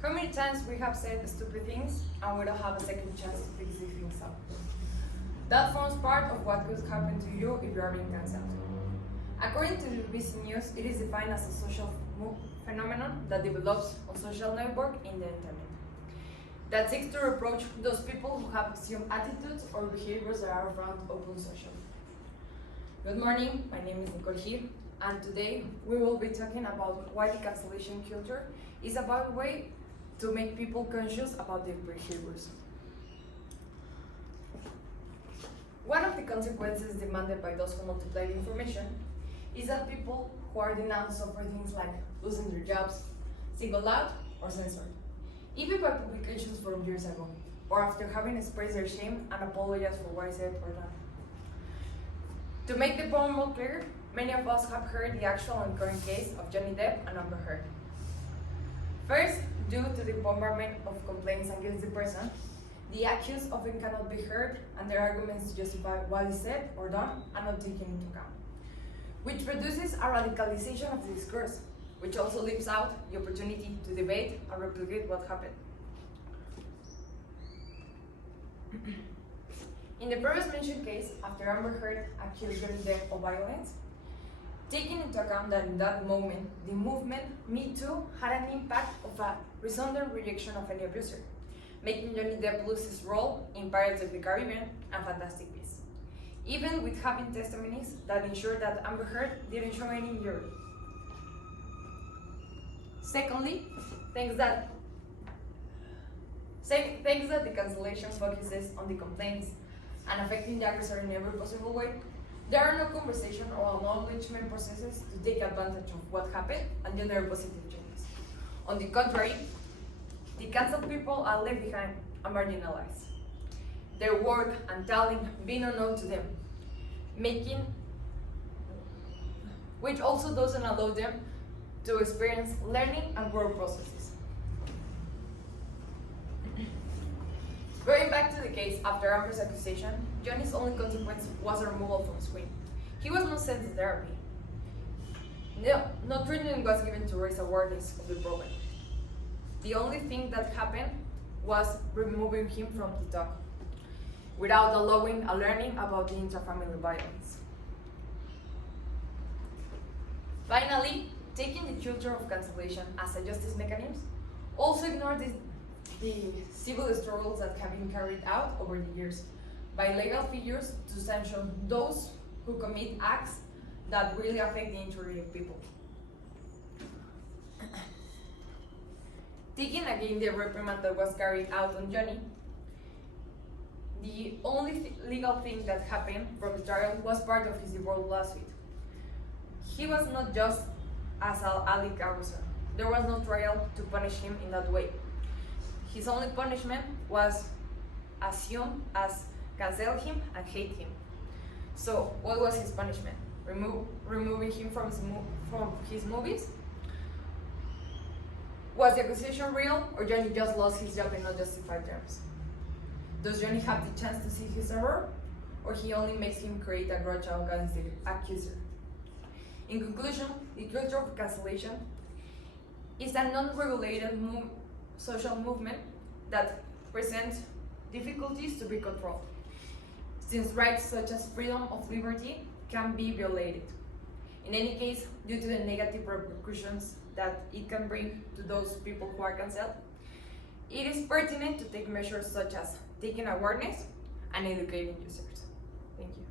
How many times we have said stupid things and we don't have a second chance to fix these things up? That forms part of what could happen to you if you are being cancelled. According to the BBC News, it is defined as a social phenomenon that develops on social network in the internet that seeks to reproach those people who have assumed attitudes or behaviors that are found open socially. Good morning, my name is Nicole here, and today we will be talking about why the cancellation culture is a bad way to make people conscious about their behaviors. One of the consequences demanded by those who multiply the information is that people who are denounced suffer things like losing their jobs, singled out, or censored, even by publications from years ago, or after having expressed their shame and apologized for what I said or done. To make the point more clear, many of us have heard the actual and current case of Johnny Depp and Amber Heard. First, due to the bombardment of complaints against the person, the accused often cannot be heard and their arguments to justify what is said or done are not taken into account, which produces a radicalization of the discourse, which also leaves out the opportunity to debate and replicate what happened. In the previous mentioned case, after Amber Heard accused Johnny Depp of violence, taking into account that in that moment, the movement Me Too had an impact of a resounding rejection of any abuser, making Johnny Depp lose his role in Pirates of the Caribbean and Fantastic Beasts, even with having testimonies that ensured that Amber Heard didn't show any injury. Secondly, thanks that the cancellation focuses on the complaints and affecting the aggressor in every possible way, there are no conversation or acknowledgement processes to take advantage of what happened and generate positive changes. On the contrary, the cancelled people are left behind and marginalized, their work and talent being unknown to them, which also doesn't allow them to experience learning and growth processes. Going back to the case after Amber's accusation, Johnny's only consequence was a removal from screen. He was not sent to therapy. No treatment was given to raise awareness of the problem. The only thing that happened was removing him from the talk, without allowing a learning about the intrafamily violence. Finally, taking the culture of cancellation as a justice mechanism also ignored the civil struggles that have been carried out over the years by legal figures to sanction those who commit acts that really affect the injury of people. Taking again the reprimand that was carried out on Johnny, the only legal thing that happened from the trial was part of his divorce lawsuit. He was not just as an alleged aggressor. There was no trial to punish him in that way. His only punishment was assumed as cancel him and hate him. So what was his punishment? Removing him from his movies? Was the accusation real, or Johnny just lost his job in unjustified terms? Does Johnny have the chance to see his error, or he only makes him create a grudge against the accuser? In conclusion, the culture of cancellation is a non-regulated social movement that presents difficulties to be controlled, since rights such as freedom of liberty can be violated. In any case, due to the negative repercussions that it can bring to those people who are cancelled, it is pertinent to take measures such as taking awareness and educating users. Thank you.